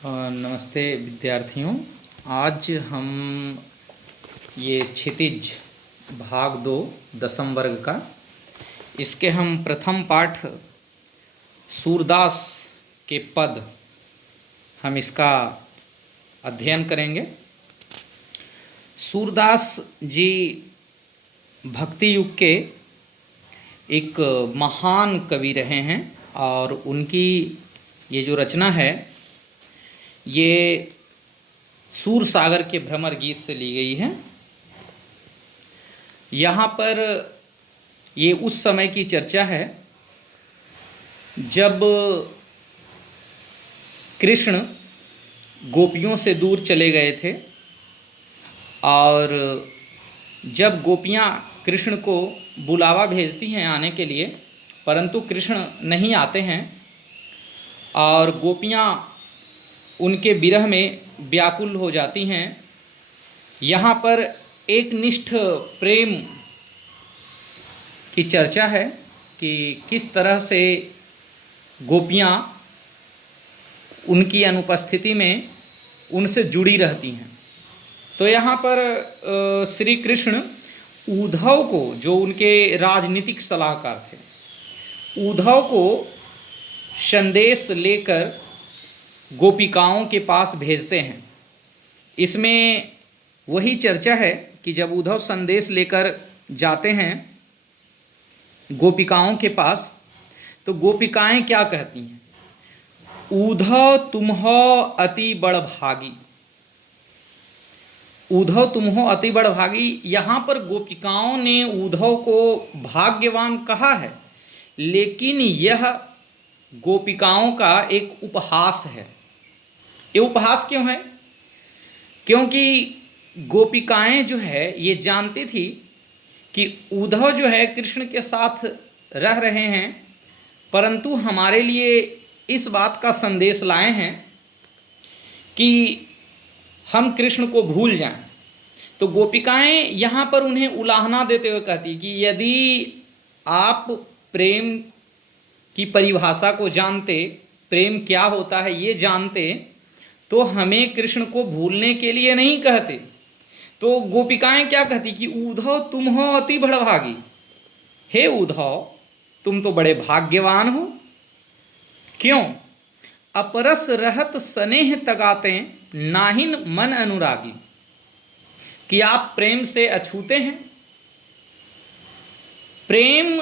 नमस्ते विद्यार्थियों। आज हम ये क्षितिज भाग 2 दसम वर्ग का इसके हम प्रथम पाठ सूरदास के पद हम इसका अध्ययन करेंगे। सूरदास जी भक्ति युग के एक महान कवि रहे हैं और उनकी ये जो रचना है ये सूर सागर के भ्रमर गीत से ली गई है। यहाँ पर ये उस समय की चर्चा है जब कृष्ण गोपियों से दूर चले गए थे और जब गोपियाँ कृष्ण को बुलावा भेजती हैं आने के लिए, परंतु कृष्ण नहीं आते हैं और गोपियाँ उनके विरह में व्याकुल हो जाती हैं। यहाँ पर एक निष्ठ प्रेम की चर्चा है कि किस तरह से गोपियाँ उनकी अनुपस्थिति में उनसे जुड़ी रहती हैं। तो यहाँ पर श्री कृष्ण उद्धव को, जो उनके राजनीतिक सलाहकार थे, उद्धव को संदेश लेकर गोपिकाओं के पास भेजते हैं। इसमें वही चर्चा है कि जब उद्धव संदेश लेकर जाते हैं गोपिकाओं के पास तो गोपिकाएं क्या कहती हैं? उद्धव तुम्हो अति बड़ भागी, उद्धव तुम्हो अति बड़ भागी। यहाँ पर गोपिकाओं ने उद्धव को भाग्यवान कहा है, लेकिन यह गोपिकाओं का एक उपहास है। ये उपहास क्यों है? क्योंकि गोपिकाएं जो है ये जानती थी कि उद्धव जो है कृष्ण के साथ रह रहे हैं, परंतु हमारे लिए इस बात का संदेश लाए हैं कि हम कृष्ण को भूल जाएं। तो गोपिकाएं यहाँ पर उन्हें उलाहना देते हुए कहती कि यदि आप प्रेम की परिभाषा को जानते, प्रेम क्या होता है ये जानते, तो हमें कृष्ण को भूलने के लिए नहीं कहते। तो गोपिकाएं क्या कहती कि उद्धव तुम हो अति बड़भागी, हे उद्धव तुम तो बड़े भाग्यवान हो। क्यों? अपरस रहत स्नेह तगाते नाहिन मन अनुरागी, कि आप प्रेम से अछूते हैं। प्रेम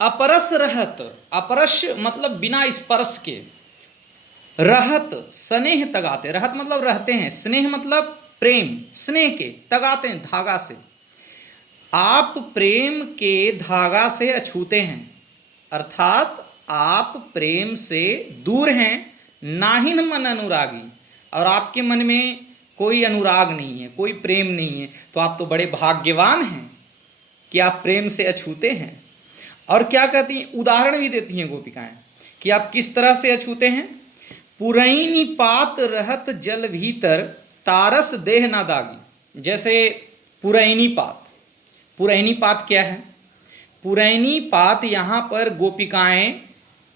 अपरस रहत, अपरस मतलब बिना स्पर्श के, रहत स्नेह तगाते, रहत मतलब रहते हैं, स्नेह मतलब प्रेम, स्नेह के, तगाते हैं धागा से, आप प्रेम के धागा से अछूते हैं, अर्थात आप प्रेम से दूर हैं। नाहिन मन अनुरागी, और आपके मन में कोई अनुराग नहीं है, कोई प्रेम नहीं है। तो आप तो बड़े भाग्यवान हैं कि आप प्रेम से अछूते हैं। और क्या कहती हैं? उदाहरण भी देती हैं गोपिकाएं कि आप किस तरह से अछूते हैं। पुरैनी पात रहत जल भीतर तारस देह ना दागी। जैसे पुरैनी पात, पुरैनी पात क्या है? पुरैनी पात यहाँ पर गोपिकाएं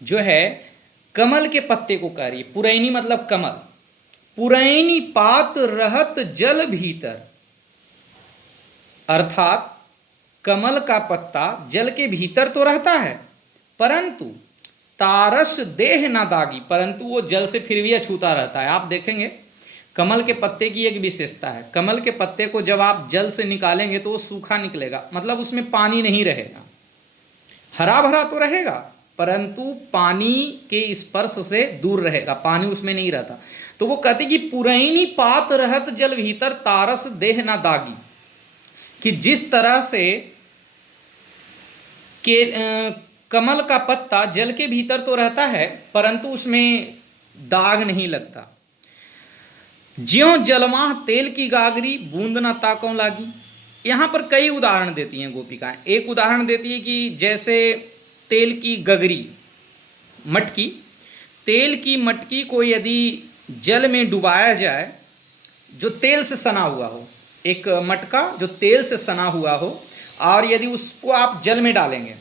जो है कमल के पत्ते को कह रही है। पुरैनी मतलब कमल। पुरैनी पात रहत जल भीतर, अर्थात कमल का पत्ता जल के भीतर तो रहता है, परंतु तारस देह ना दागी, परंतु वो जल से फिर भी अछूता रहता है। आप देखेंगे कमल के पत्ते की एक विशेषता है, कमल के पत्ते को जब आप जल से निकालेंगे तो वो सूखा निकलेगा, मतलब उसमें पानी नहीं रहेगा। हरा भरा तो रहेगा परंतु पानी के स्पर्श से दूर रहेगा, पानी उसमें नहीं रहता। तो वो कहते कि पुरैनी पात रहत जल भीतर तारस देह ना दागी, कि जिस तरह से कमल का पत्ता जल के भीतर तो रहता है परंतु उसमें दाग नहीं लगता। ज्यों जलवाह तेल की गागरी बूंद न ताकों लागी। यहाँ पर कई उदाहरण देती हैं गोपिकाएं। एक उदाहरण देती है कि जैसे तेल की गगरी, मटकी, तेल की मटकी को यदि जल में डुबाया जाए, जो तेल से सना हुआ हो, एक मटका जो तेल से सना हुआ हो, और यदि उसको आप जल में डालेंगे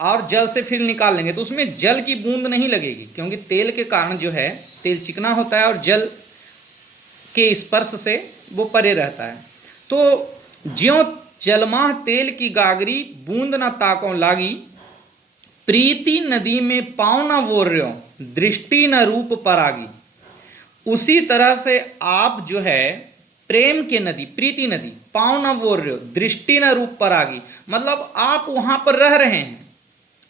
और जल से फिर निकाल लेंगे तो उसमें जल की बूंद नहीं लगेगी, क्योंकि तेल के कारण जो है तेल चिकना होता है और जल के स्पर्श से वो परे रहता है। तो ज्यों जलमाह तेल की गागरी, बूंद न ताकों लागी, प्रीति नदी में पाँव न वोर्यों, दृष्टि न रूप परागी। उसी तरह से आप जो है प्रेम के नदी, प्रीति नदी, पाँव न वोर्यों, दृष्टि न रूप परागी, मतलब आप वहाँ पर रह रहे हैं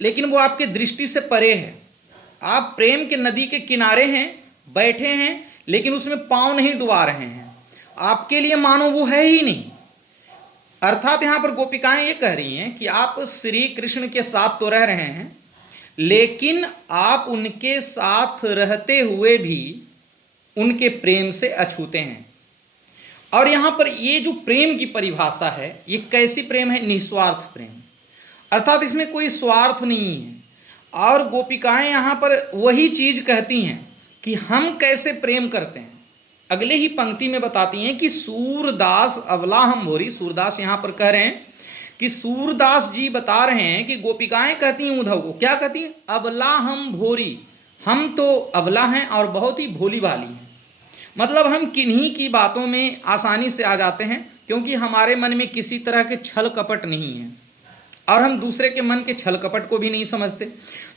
लेकिन वो आपके दृष्टि से परे है। आप प्रेम के नदी के किनारे हैं, बैठे हैं, लेकिन उसमें पाँव नहीं डुबा रहे हैं, आपके लिए मानो वो है ही नहीं। अर्थात यहाँ पर गोपिकाएं ये कह रही हैं कि आप श्री कृष्ण के साथ तो रह रहे हैं, लेकिन आप उनके साथ रहते हुए भी उनके प्रेम से अछूते हैं। और यहाँ पर ये जो प्रेम की परिभाषा है, ये कैसी प्रेम है? निस्वार्थ प्रेम, अर्थात इसमें कोई स्वार्थ नहीं है। और गोपिकाएं यहाँ पर वही चीज कहती हैं कि हम कैसे प्रेम करते हैं। अगले ही पंक्ति में बताती हैं कि सूरदास अबला हम भोरी। सूरदास यहाँ पर कह रहे हैं कि सूरदास जी बता रहे हैं कि गोपिकाएं कहती हैं उद्धव को, क्या कहती हैं? अबला हम भोरी, हम तो अबला हैं और बहुत ही भोली भाली हैं। मतलब हम किन्हीं की बातों में आसानी से आ जाते हैं, क्योंकि हमारे मन में किसी तरह के छल कपट नहीं है और हम दूसरे के मन के छल कपट को भी नहीं समझते।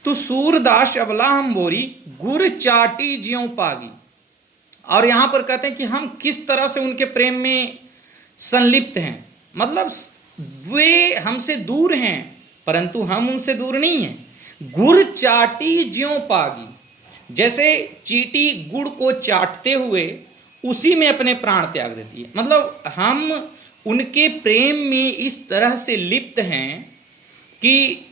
तो सूरदास अबला हम भोरी, गुर चाटी ज्यों पागी। और यहाँ पर कहते हैं कि हम किस तरह से उनके प्रेम में संलिप्त हैं, मतलब वे हमसे दूर हैं परंतु हम उनसे दूर नहीं हैं। गुड़ चाटी ज्यों पागी, जैसे चींटी गुड़ को चाटते हुए उसी में अपने प्राण त्याग देती है। मतलब हम उनके प्रेम में इस तरह से लिप्त हैं कि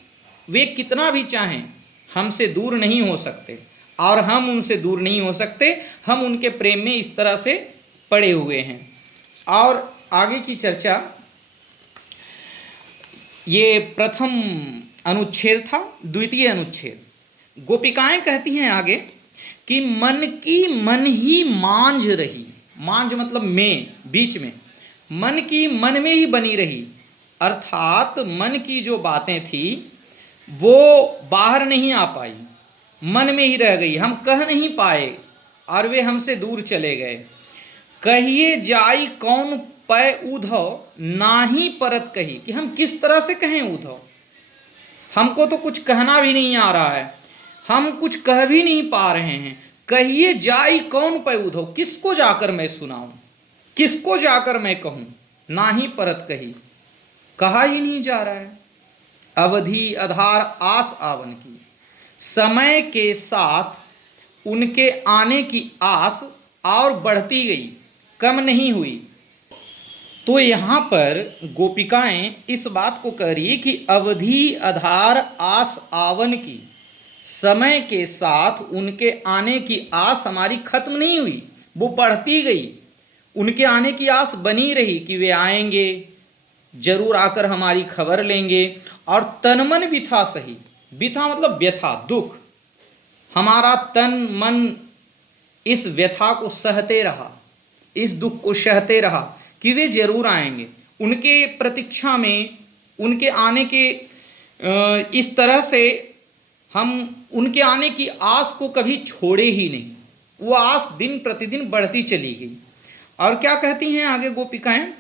वे कितना भी चाहें हमसे दूर नहीं हो सकते और हम उनसे दूर नहीं हो सकते। हम उनके प्रेम में इस तरह से पड़े हुए हैं। और आगे की चर्चा, ये प्रथम अनुच्छेद था। द्वितीय अनुच्छेद, गोपिकाएं कहती हैं आगे कि मन की मन ही मांझ रही। मांझ मतलब में, बीच में, मन की मन में ही बनी रही, अर्थात मन की जो बातें थी वो बाहर नहीं आ पाई, मन में ही रह गई, हम कह नहीं पाए और वे हमसे दूर चले गए। कहिए जाई कौन पै उद्धव, नाही परत कही, कि हम किस तरह से कहें उद्धव, हमको तो कुछ कहना भी नहीं आ रहा है, हम कुछ कह भी नहीं पा रहे हैं। कहिए जाई कौन पै उद्धव, किसको जाकर मैं सुनाऊं, किसको जाकर मैं कहूं, नाही परत कही, कहा ही नहीं जा रहा है। अवधि आधार आस आवन की, समय के साथ उनके आने की आस और बढ़ती गई, कम नहीं हुई। तो यहाँ पर गोपिकाएं इस बात को कह रही कि अवधि आधार आस आवन की, समय के साथ उनके आने की आस हमारी खत्म नहीं हुई, वो बढ़ती गई। उनके आने की आस बनी रही कि वे आएंगे, जरूर आकर हमारी खबर लेंगे। और तन-मन व्यथा सही, व्यथा मतलब व्यथा, दुख, हमारा तन मन इस व्यथा को सहते रहा, इस दुख को सहते रहा कि वे जरूर आएंगे। उनके प्रतीक्षा में, उनके आने के इस तरह से हम उनके आने की आस को कभी छोड़े ही नहीं। वो आस दिन प्रतिदिन बढ़ती चली गई। और क्या कहती हैं आगे गोपिकाएं?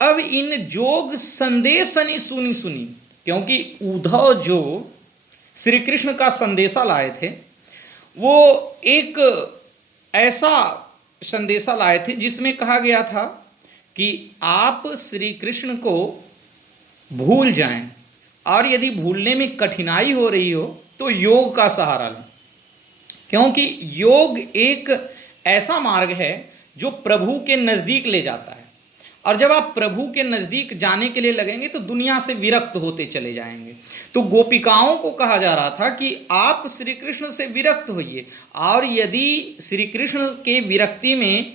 अब इन जोग संदेशनी सुनी सुनी, क्योंकि उद्धव जो श्री कृष्ण का संदेशा लाए थे वो एक ऐसा संदेशा लाए थे जिसमें कहा गया था कि आप श्री कृष्ण को भूल जाएं, और यदि भूलने में कठिनाई हो रही हो तो योग का सहारा लें, क्योंकि योग एक ऐसा मार्ग है जो प्रभु के नज़दीक ले जाता है। और जब आप प्रभु के नज़दीक जाने के लिए लगेंगे तो दुनिया से विरक्त होते चले जाएंगे। तो गोपिकाओं को कहा जा रहा था कि आप श्री कृष्ण से विरक्त होइए, और यदि श्री कृष्ण के विरक्ति में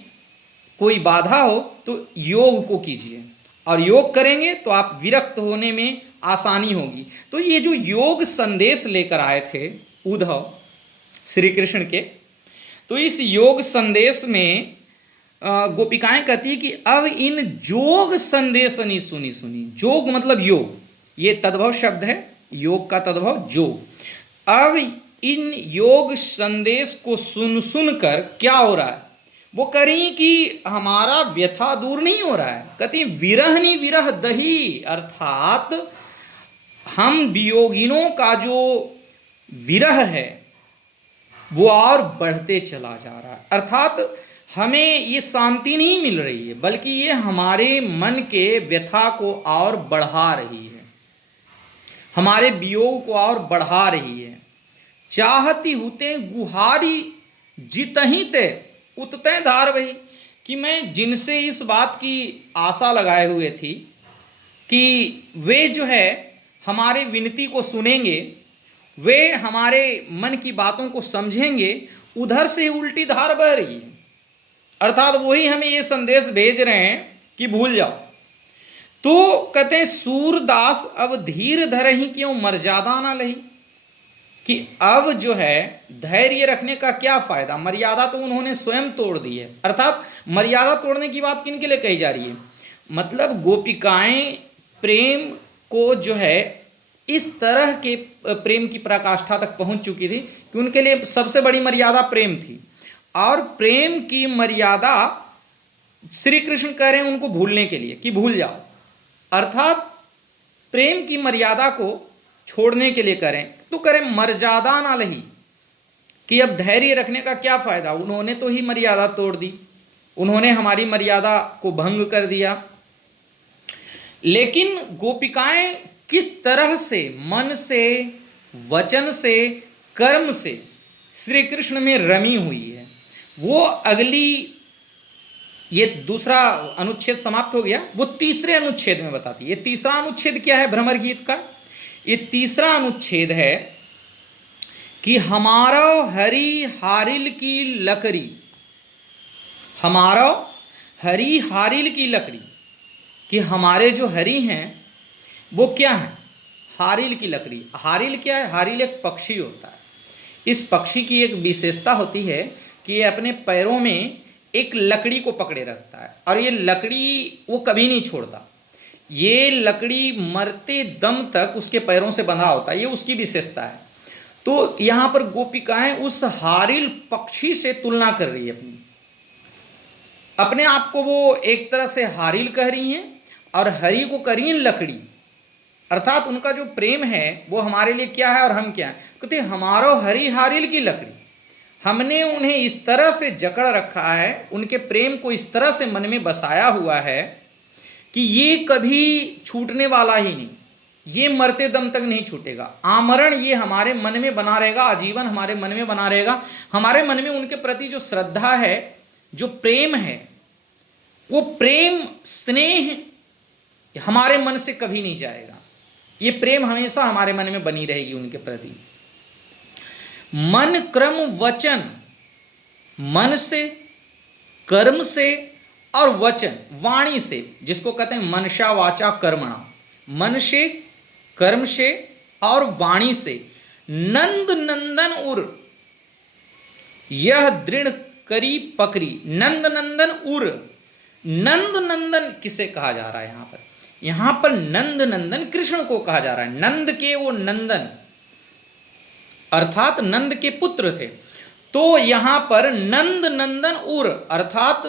कोई बाधा हो तो योग को कीजिए, और योग करेंगे तो आप विरक्त होने में आसानी होगी। तो ये जो योग संदेश लेकर आए थे उद्धव श्री कृष्ण के, तो इस योग संदेश में गोपिकाएं कहती है कि अब इन जोग संदेशनी सुनी सुनी। जोग मतलब योग, ये तद्भव शब्द है, योग का तद्भव जोग। अब इन योग संदेश को सुन सुनकर क्या हो रहा है, वो कह रही कि हमारा व्यथा दूर नहीं हो रहा है। कहती विरह नहीं विरह दही, अर्थात हम वियोगिनों का जो विरह है वो और बढ़ते चला जा रहा है। अर्थात हमें ये शांति नहीं मिल रही है, बल्कि ये हमारे मन के व्यथा को और बढ़ा रही है, हमारे वियोग को और बढ़ा रही है। चाहती हुते गुहारी जितही ते उतते धार वही, कि मैं जिनसे इस बात की आशा लगाए हुए थी कि वे जो है हमारे विनती को सुनेंगे, वे हमारे मन की बातों को समझेंगे, उधर से उल्टी धार बह रही है। अर्थात वही हमें ये संदेश भेज रहे हैं कि भूल जाओ। तो कहते हैं सूरदास अब धीर धरहि क्यों मर्यादा ना लही, कि अब जो है धैर्य रखने का क्या फायदा, मर्यादा तो उन्होंने स्वयं तोड़ दी है। अर्थात मर्यादा तोड़ने की बात किन के लिए कही जा रही है, मतलब गोपिकाएं प्रेम को जो है इस तरह के प्रेम की पराकाष्ठा तक पहुंच चुकी थी कि उनके लिए सबसे बड़ी मर्यादा प्रेम थी, और प्रेम की मर्यादा श्री कृष्ण कह रहे हैं उनको भूलने के लिए कि भूल जाओ। अर्थात प्रेम की मर्यादा को छोड़ने के लिए करें, तो करें मर्यादा ना लही, कि अब धैर्य रखने का क्या फायदा, उन्होंने तो ही मर्यादा तोड़ दी, उन्होंने हमारी मर्यादा को भंग कर दिया। लेकिन गोपिकाएं किस तरह से मन से, वचन से, कर्म से श्री कृष्ण में रमी हुई है, वो अगली, ये दूसरा अनुच्छेद समाप्त हो गया, वो तीसरे अनुच्छेद में बताती है। ये तीसरा अनुच्छेद क्या है भ्रमर गीत का, ये तीसरा अनुच्छेद है कि हमारा हरि हारिल की लकड़ी, हमारा हरि हारिल की लकड़ी, कि हमारे जो हरि हैं वो क्या है, हारिल की लकड़ी। हारिल क्या है, हारिल एक पक्षी होता है। इस पक्षी की एक विशेषता होती है कि ये अपने पैरों में एक लकड़ी को पकड़े रखता है, और ये लकड़ी वो कभी नहीं छोड़ता, ये लकड़ी मरते दम तक उसके पैरों से बंधा होता है, ये उसकी विशेषता है। तो यहाँ पर गोपिकाएं उस हारिल पक्षी से तुलना कर रही है अपने आप को, वो एक तरह से हारिल कह रही हैं और हरि को कर रही हैं लकड़ी। अर्थात उनका जो प्रेम है वो हमारे लिए क्या है और हम क्या है, कहते हमारो हरि हारिल की लकड़ी, हमने उन्हें इस तरह से जकड़ रखा है, उनके प्रेम को इस तरह से मन में बसाया हुआ है कि ये कभी छूटने वाला ही नहीं, ये मरते दम तक नहीं छूटेगा। आमरण ये हमारे मन में बना रहेगा, आजीवन हमारे मन में बना रहेगा। हमारे मन में उनके प्रति जो श्रद्धा है, जो प्रेम है, वो प्रेम स्नेह हमारे मन से कभी नहीं जाएगा, ये प्रेम हमेशा हमारे मन में बनी रहेगी उनके प्रति। मन क्रम वचन, मन से, कर्म से और वचन वाणी से, जिसको कहते हैं मनसा वाचा कर्मणा, मन से, कर्म से और वाणी से, नंद नंदन उर यह दृढ़ करी पकड़ी। नंद नंदन उर, नंद नंदन किसे कहा जा रहा है यहाँ पर, यहाँ पर नंद नंदन कृष्ण को कहा जा रहा है। नंद के वो नंदन अर्थात नंद के पुत्र थे, तो यहाँ पर नंद नंदन उर अर्थात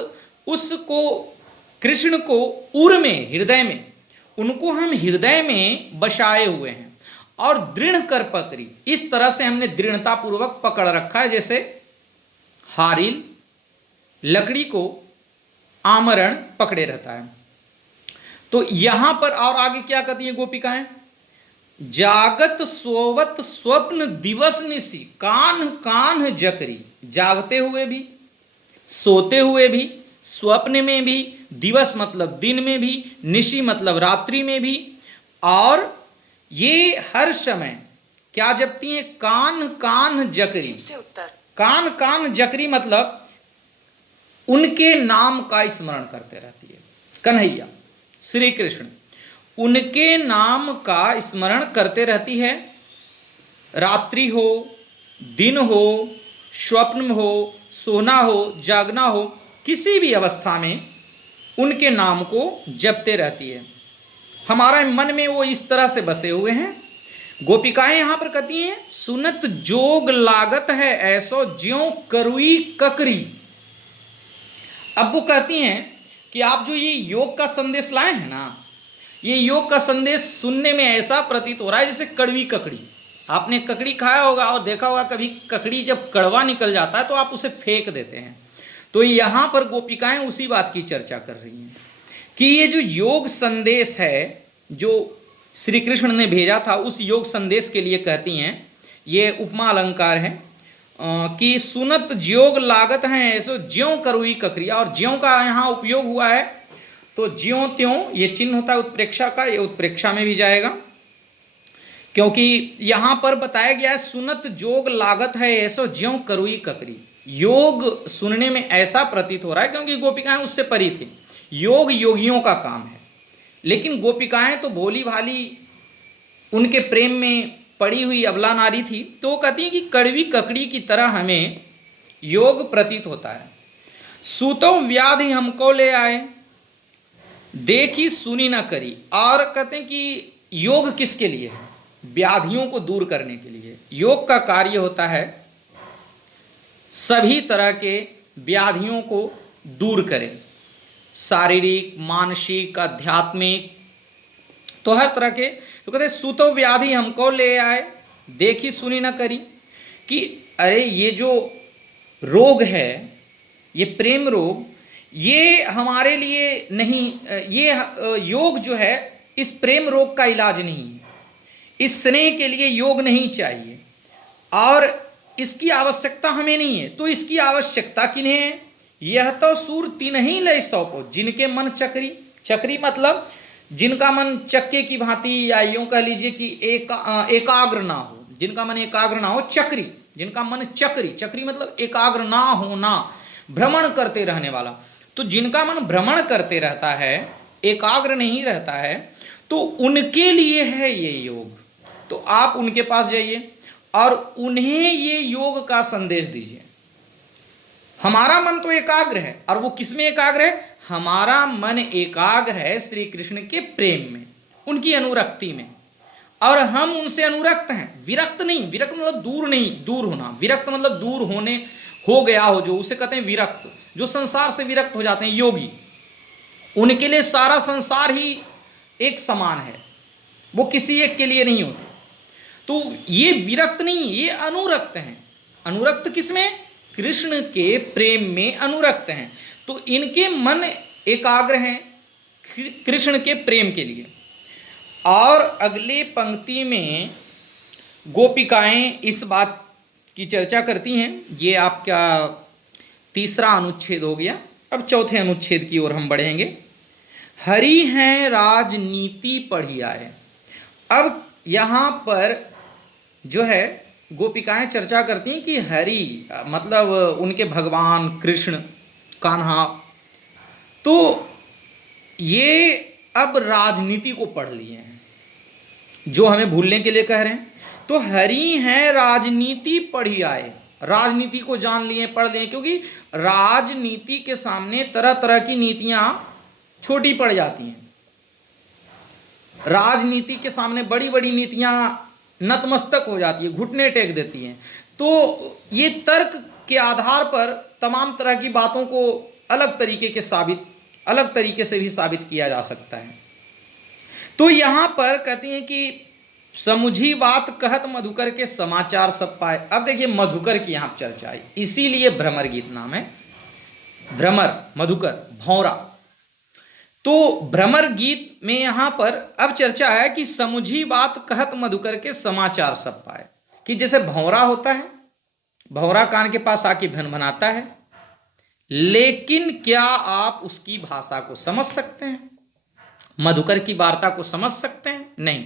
उसको, कृष्ण को उर में, हृदय में, उनको हम हृदय में बसाए हुए हैं और दृढ़ कर पकड़ी। इस तरह से हमने दृढ़ता पूर्वक पकड़ रखा है, जैसे हारिल लकड़ी को आमरण पकड़े रहता है। तो यहां पर और आगे क्या कहती है गोपिकाएं, जागत सोवत स्वप्न दिवस निसी कान्ह कान्ह जकरी। जागते हुए भी, सोते हुए भी, स्वप्न में भी, दिवस मतलब दिन में भी, निशी मतलब रात्रि में भी, और ये हर समय क्या जपती हैं, कान कान जकरी। कान कान जकरी मतलब उनके नाम का स्मरण करते रहती है। कन्हैया श्री कृष्ण उनके नाम का स्मरण करते रहती है, रात्रि हो, दिन हो, स्वप्न हो, सोना हो, जागना हो, किसी भी अवस्था में उनके नाम को जपते रहती है। हमारे मन में वो इस तरह से बसे हुए हैं। गोपिकाएं यहां पर कहती हैं सुनत जोग लागत है ऐसो ज्यों करुई ककरी। अब वो कहती हैं कि आप जो ये योग का संदेश लाए हैं ना, ये योग का संदेश सुनने में ऐसा प्रतीत हो रहा है जैसे कड़वी ककड़ी। आपने ककड़ी खाया होगा और देखा होगा कभी ककड़ी जब कड़वा निकल जाता है तो आप उसे फेंक देते हैं। तो यहां पर गोपिकाएं उसी बात की चर्चा कर रही हैं कि ये जो योग संदेश है जो श्री कृष्ण ने भेजा था, उस योग संदेश के लिए कहती हैं, ये उपमा अलंकार है कि सुनत ज्योग लागत है ऐसो ज्यों करुई ककरिया। और ज्यों का यहाँ उपयोग हुआ है तो ज्यों त्यों ये चिन्ह होता है उत्प्रेक्षा का, ये उत्प्रेक्षा में भी जाएगा, क्योंकि यहाँ पर बताया गया है सुनत जोग लागत है ऐसो ज्यों करुई ककरी। योग सुनने में ऐसा प्रतीत हो रहा है क्योंकि गोपिकाएं उससे परी थी। योग योगियों का काम है, लेकिन गोपिकाएं तो भोली भाली उनके प्रेम में पड़ी हुई अबला नारी थी, तो वो कहती है कि कड़वी ककड़ी की तरह हमें योग प्रतीत होता है। सूतो व्याधि हमको ले आए देखी सुनी ना करी। और कहते हैं कि योग किसके लिए है? व्याधियों को दूर करने के लिए। योग का कार्य होता है सभी तरह के व्याधियों को दूर करें, शारीरिक, मानसिक, आध्यात्मिक, तो हर तरह के। तो कहते सूतो व्याधि हमको ले आए देखी सुनी ना करी, कि अरे ये जो रोग है, ये प्रेम रोग, ये हमारे लिए नहीं, ये योग जो है इस प्रेम रोग का इलाज नहीं है। इस स्नेह के लिए योग नहीं चाहिए और इसकी आवश्यकता हमें नहीं है। तो इसकी आवश्यकता किन्हें है? यह तो सूर तीन ही लय सौंपो जिनके मन चक्री। चक्री मतलब जिनका मन चक्के की भांति, या यूं कह लीजिए कि एकाग्र ना हो, जिनका मन एकाग्र ना हो, चक्री, जिनका मन चक्री। चक्री मतलब एकाग्र ना होना, भ्रमण करते रहने वाला। तो जिनका मन भ्रमण करते रहता है, एकाग्र नहीं रहता है, तो उनके लिए है ये योग। तो आप उनके पास जाइए और उन्हें ये योग का संदेश दीजिए। हमारा मन तो एकाग्र है, और वो किस में एकाग्र है? हमारा मन एकाग्र है श्री कृष्ण के प्रेम में, उनकी अनुरक्ति में, और हम उनसे अनुरक्त हैं, विरक्त नहीं। विरक्त मतलब दूर नहीं, दूर होना। विरक्त मतलब दूर होने, हो गया हो जो, उसे कहते हैं विरक्त। जो संसार से विरक्त हो जाते हैं योगी, उनके लिए सारा संसार ही एक समान है, वो किसी एक के लिए नहीं होते। तो ये विरक्त नहीं, ये अनुरक्त हैं। अनुरक्त किसमें? कृष्ण के प्रेम में अनुरक्त हैं। तो इनके मन एकाग्र हैं कृष्ण के प्रेम के लिए। और अगले पंक्ति में गोपिकाएं इस बात की चर्चा करती हैं। ये आपका तीसरा अनुच्छेद हो गया। अब चौथे अनुच्छेद की ओर हम बढ़ेंगे। हरि हैं राजनीति पढ़ी आए। अब यहाँ पर जो है गोपिकाएं चर्चा करती हैं कि हरि मतलब उनके भगवान कृष्ण, कान्हा, तो ये अब राजनीति को पढ़ लिए हैं जो हमें भूलने के लिए कह रहे हैं। तो हरि हैं राजनीति पढ़ी आए, राजनीति को जान लिए, पढ़ लिए, क्योंकि राजनीति के सामने तरह तरह की नीतियां छोटी पड़ जाती हैं। राजनीति के सामने बड़ी बड़ी नीतियां नतमस्तक हो जाती है, घुटने टेक देती हैं। तो ये तर्क के आधार पर तमाम तरह की बातों को अलग तरीके से भी साबित किया जा सकता है। तो यहाँ पर कहती हैं कि समुझी बात कहत मधुकर के समाचार सब पाए। अब देखिए मधुकर की यहाँ चर्चा आई, इसीलिए भ्रमर गीत नाम है। भ्रमर, मधुकर, भौरा। तो भ्रमर गीत में यहाँ पर अब चर्चा है कि समुझी बात कहत मधुकर के समाचार सब पाए, कि जैसे भौरा होता है, भौरा कान के पास आके भनभनाता है, लेकिन क्या आप उसकी भाषा को समझ सकते हैं? मधुकर की वार्ता को समझ सकते हैं? नहीं।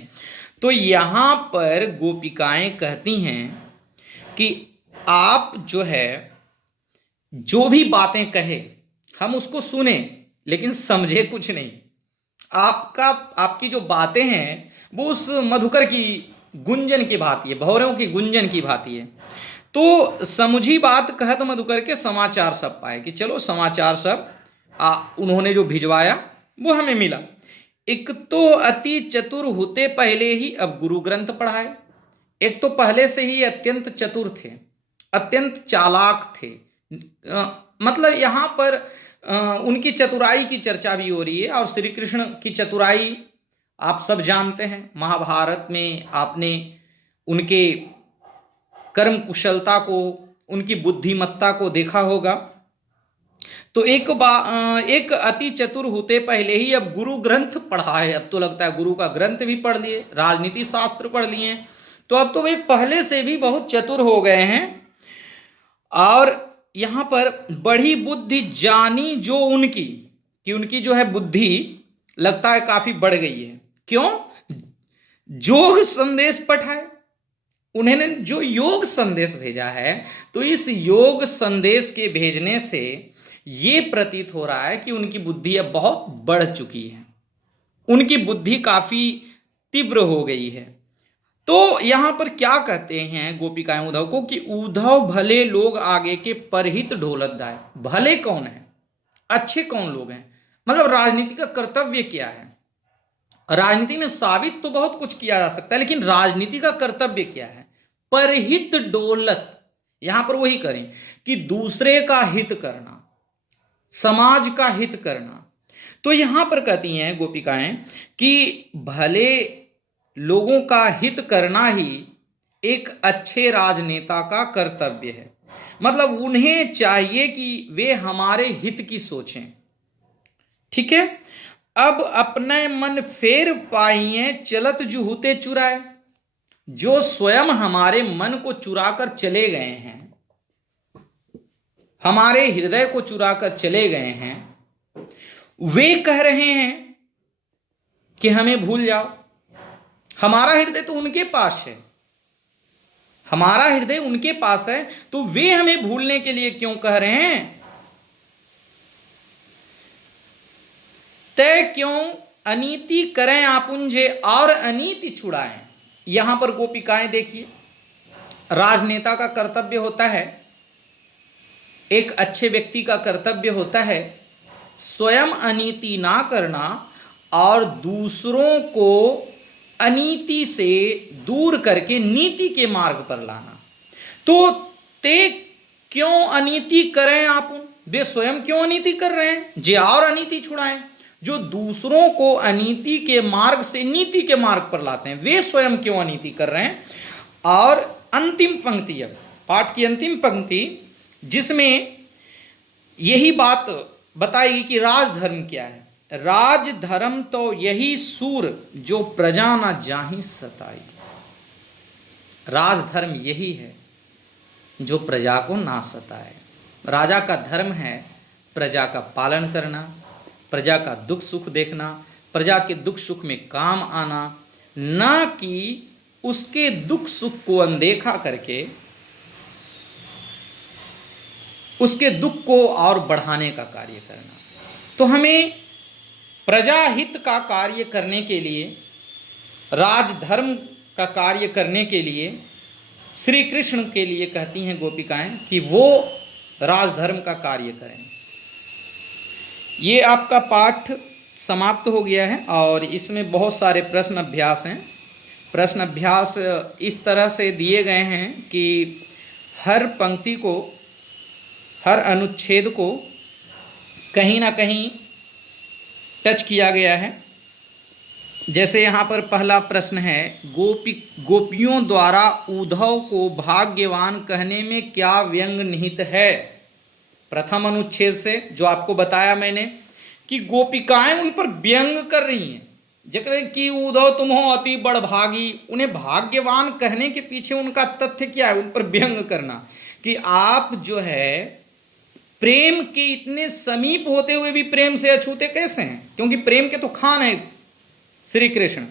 तो यहां पर गोपिकाएं कहती हैं कि आप जो है जो भी बातें कहे हम उसको सुने, लेकिन समझे कुछ नहीं। आपकी जो बातें हैं वो उस मधुकर की गुंजन की भांति है, भौरों की गुंजन की भांति है। तो समुझी बात कहत मधुकर के समाचार सब पाए, कि चलो समाचार सब उन्होंने जो भिजवाया वो हमें मिला। एक तो अति चतुर होते पहले ही अब गुरु ग्रंथ पढ़ाए। एक तो पहले से ही अत्यंत चतुर थे, अत्यंत चालाक थे। मतलब यहाँ पर उनकी चतुराई की चर्चा भी हो रही है। और श्री कृष्ण की चतुराई आप सब जानते हैं, महाभारत में आपने उनके कर्म कुशलता को, उनकी बुद्धिमत्ता को देखा होगा। तो एक अति चतुर होते पहले ही अब गुरु ग्रंथ पढ़ा है। अब तो लगता है गुरु का ग्रंथ भी पढ़ लिए, राजनीति शास्त्र पढ़ लिए, तो अब तो वे पहले से भी बहुत चतुर हो गए हैं। और यहाँ पर बड़ी बुद्धि जानी जो उनकी, कि उनकी जो है बुद्धि लगता है काफी बढ़ गई है। क्यों? योग संदेश पठाए, उन्होंने जो योग संदेश भेजा है, तो इस योग संदेश के भेजने से ये प्रतीत हो रहा है कि उनकी बुद्धि अब बहुत बढ़ चुकी है, उनकी बुद्धि काफी तीव्र हो गई है। तो यहां पर क्या कहते हैं गोपिकाएं उद्धव को कि उद्धव भले लोग आगे के परहित ढोलत दाय। भले कौन है, अच्छे कौन लोग हैं, मतलब राजनीति का कर्तव्य क्या है। राजनीति में साबित तो बहुत कुछ किया जा सकता है, लेकिन राजनीति का कर्तव्य क्या है? परहित डोलत, यहां पर वही करें कि दूसरे का हित करना, समाज का हित करना। तो यहां पर कहती हैं गोपिकाएं कि भले लोगों का हित करना ही एक अच्छे राजनेता का कर्तव्य है। मतलब उन्हें चाहिए कि वे हमारे हित की सोचें। ठीक है। अब अपने मन फेर पाइए चलत जुहुते चुराए। जो स्वयं हमारे मन को चुराकर चले गए हैं, हमारे हृदय को चुराकर चले गए हैं, वे कह रहे हैं कि हमें भूल जाओ। हमारा हृदय तो उनके पास है, हमारा हृदय उनके पास है, तो वे हमें भूलने के लिए क्यों कह रहे हैं? तय क्यों अनीति करें आपुंजे और अनीति छुड़ाएं। यहां पर गोपिकाएं देखिए, राजनेता का कर्तव्य होता है, एक अच्छे व्यक्ति का कर्तव्य होता है स्वयं अनीति ना करना और दूसरों को अनीति से दूर करके नीति के मार्ग पर लाना। तो ते क्यों अनीति करें आपुन, वे स्वयं क्यों अनीति कर रहे हैं? जे और अनीति छुड़ाएं, जो दूसरों को अनीति के मार्ग से नीति के मार्ग पर लाते हैं, वे स्वयं क्यों अनीति कर रहे हैं। और अंतिम पंक्ति, अब पाठ की अंतिम पंक्ति, जिसमें यही बात बताएगी कि राजधर्म क्या है। राजधर्म तो यही सूर जो प्रजा न जाहि सताई। राजधर्म यही है जो प्रजा को ना सताए। राजा का धर्म है प्रजा का पालन करना, प्रजा का दुख सुख देखना, प्रजा के दुख सुख में काम आना, ना कि उसके दुख सुख को अनदेखा करके उसके दुख को और बढ़ाने का कार्य करना। तो हमें प्रजा हित का कार्य करने के लिए, राजधर्म का कार्य करने के लिए श्री कृष्ण के लिए कहती हैं गोपिकाएं कि वो राजधर्म का कार्य करें। ये आपका पाठ समाप्त हो गया है और इसमें बहुत सारे प्रश्न अभ्यास हैं। प्रश्न अभ्यास इस तरह से दिए गए हैं कि हर पंक्ति को, हर अनुच्छेद को कहीं ना कहीं टच किया गया है। जैसे यहाँ पर पहला प्रश्न है, गोपियों द्वारा उद्धव को भाग्यवान कहने में क्या व्यंग निहित है। प्रथम अनुच्छेद से जो आपको बताया मैंने कि गोपिकाएं उन पर व्यंग कर रही हैं, जैसे कि उद्धव तुम हो अति बड़भागी। उन्हें भाग्यवान कहने के पीछे उनका तथ्य क्या है? उन पर व्यंग करना कि आप जो है प्रेम के इतने समीप होते हुए भी प्रेम से अछूते कैसे हैं, क्योंकि प्रेम के तो खान है श्री कृष्ण।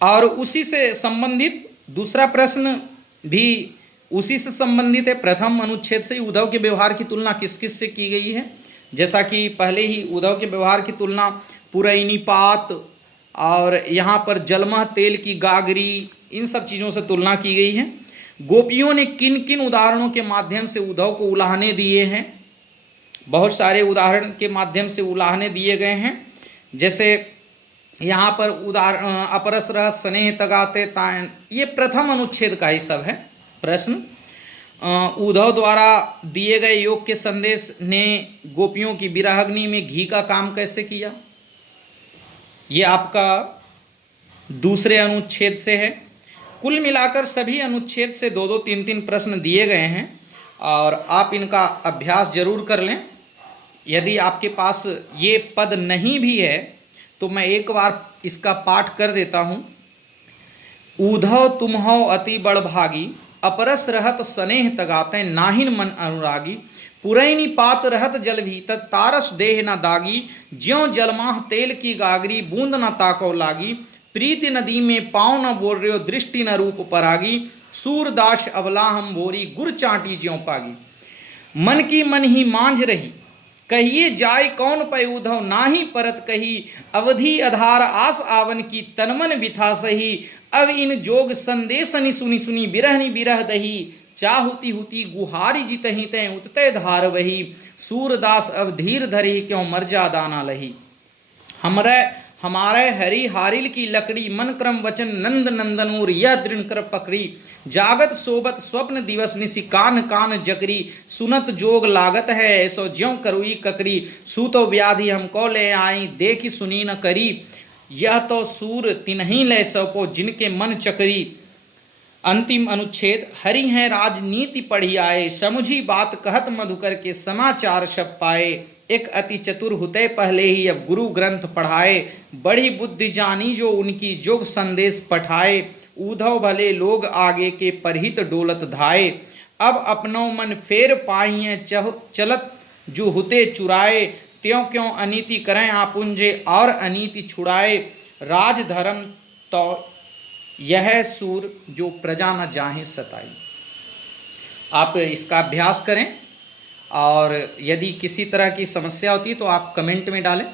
और उसी से संबंधित दूसरा प्रश्न भी उसी से संबंधित है। प्रथम अनुच्छेद से उद्धव के व्यवहार की तुलना किस किस से की गई है। जैसा कि पहले ही उद्धव के व्यवहार की तुलना पुरैनी पात और यहाँ पर जलमह तेल की गागरी, इन सब चीज़ों से तुलना की गई है। गोपियों ने किन किन उदाहरणों के माध्यम से उद्धव को उलाहने दिए हैं। बहुत सारे उदाहरण के माध्यम से उलाहने दिए गए हैं। जैसे यहाँ पर अपरस रह स्नेह तगाते तायन, ये प्रथम अनुच्छेद का ही सब है प्रश्न। उद्धव द्वारा दिए गए योग के संदेश ने गोपियों की विरहाग्नि में घी का काम कैसे किया, ये आपका दूसरे अनुच्छेद से है। कुल मिलाकर सभी अनुच्छेद से दो दो तीन तीन प्रश्न दिए गए हैं और आप इनका अभ्यास जरूर कर लें। यदि आपके पास ये पद नहीं भी है तो मैं एक बार इसका पाठ कर देता हूँ। ऊधव तुम हो अति बड़भागी, अपरस रहत स्नेह तगाते नाहिन मन अनुरागी, पुरैनी पात रहत जल भीतर तारस देह न दागी, ज्यों जलमाह तेल की गागरी बूंद न ताको लागी, प्रीति नदी में पाँव न बोल रहे हो दृष्टि न रूप परागी, सूरदास अबला हम बोरी गुर चाटी ज्यों पागी, मन की मन ही मांझ रही कहिए जाय कौन पै उधव नाही परत कही, अवधि आधार आस आवन की तनमन बिथा सही, अब इन जोग संदेशनि सुनी सुनी बिरहनि बिरह दही, चाहुति हुति गुहारी जितहि तय उतते धार वही, सूरदास अब धीर धरी क्यों मर्यादा ना लही, हमारे हरि हारिल की लकड़ी मन क्रम वचन नंद नंदनूर यह दृढ़ कर पकड़ी, जागत सोबत स्वप्न दिवस निशि कान कान जकरी, सुनत जोग लागत है ऐसो ज्यों करुई ककड़ी, सूतो व्याधि हमको ले आई देखी सुनी न करी, यह तो सूर तिन्हीं ले सको जिनके मन चकरी। अंतिम अनुच्छेद हरि हैं राजनीति पढ़ी आए, समुझी बात कहत मधुकर के समाचार सब पाए, एक अति चतुर हुते पहले ही अब गुरु ग्रंथ पढ़ाए, बड़ी बुद्धि जानी जो उनकी जोग संदेश पठाए, उद्धव भले लोग आगे के परहित डोलत धाए, अब अपनो मन फेर पाइए चलत जो हुते चुराए, त्यों क्यों अनीति करें आपुंजे और अनीति छुड़ाए, राज धर्म तो यह सूर जो प्रजा न जाहे सताई। आप इसका अभ्यास करें और यदि किसी तरह की समस्या होती है तो आप कमेंट में डालें।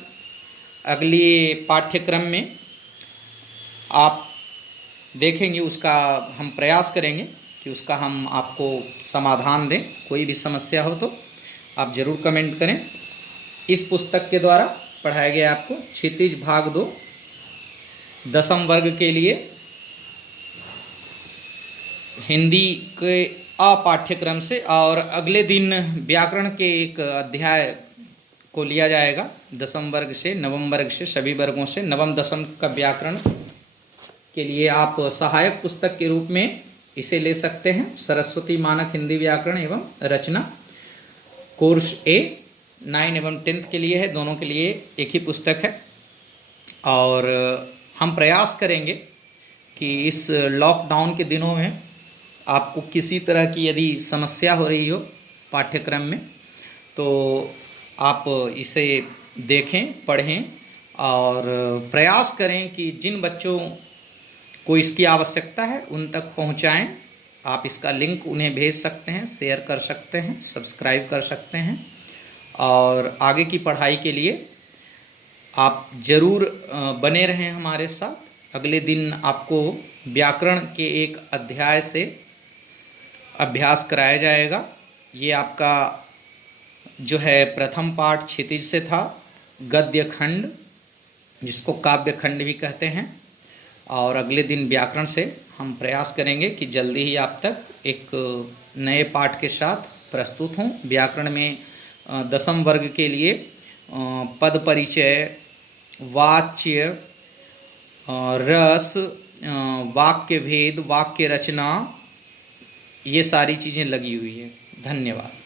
अगली पाठ्यक्रम में आप देखेंगे, उसका हम प्रयास करेंगे कि उसका हम आपको समाधान दें। कोई भी समस्या हो तो आप ज़रूर कमेंट करें। इस पुस्तक के द्वारा पढ़ाया गया आपको क्षितिज भाग 2 दसम वर्ग के लिए हिंदी के पाठ्यक्रम से, और अगले दिन व्याकरण के एक अध्याय को लिया जाएगा दसम वर्ग से नवम वर्ग से, सभी वर्गों से नवम दसम का व्याकरण के लिए आप सहायक पुस्तक के रूप में इसे ले सकते हैं। सरस्वती मानक हिंदी व्याकरण एवं रचना कोर्स ए 9 एवं 10th के लिए है, दोनों के लिए एक ही पुस्तक है। और हम प्रयास करेंगे कि इस लॉकडाउन के दिनों में आपको किसी तरह की यदि समस्या हो रही हो पाठ्यक्रम में तो आप इसे देखें, पढ़ें और प्रयास करें कि जिन बच्चों को इसकी आवश्यकता है उन तक पहुंचाएं। आप इसका लिंक उन्हें भेज सकते हैं, शेयर कर सकते हैं, सब्सक्राइब कर सकते हैं, और आगे की पढ़ाई के लिए आप ज़रूर बने रहें हमारे साथ। अगले दिन आपको व्याकरण के एक अध्याय से अभ्यास कराया जाएगा। ये आपका जो है प्रथम पाठ क्षितिज से था, गद्य खंड जिसको काव्य खंड भी कहते हैं, और अगले दिन व्याकरण से हम प्रयास करेंगे कि जल्दी ही आप तक एक नए पाठ के साथ प्रस्तुत हों। व्याकरण में दसम वर्ग के लिए पद परिचय, वाच्य, रस, वाक्य भेद, वाक्य रचना, ये सारी चीज़ें लगी हुई है। धन्यवाद।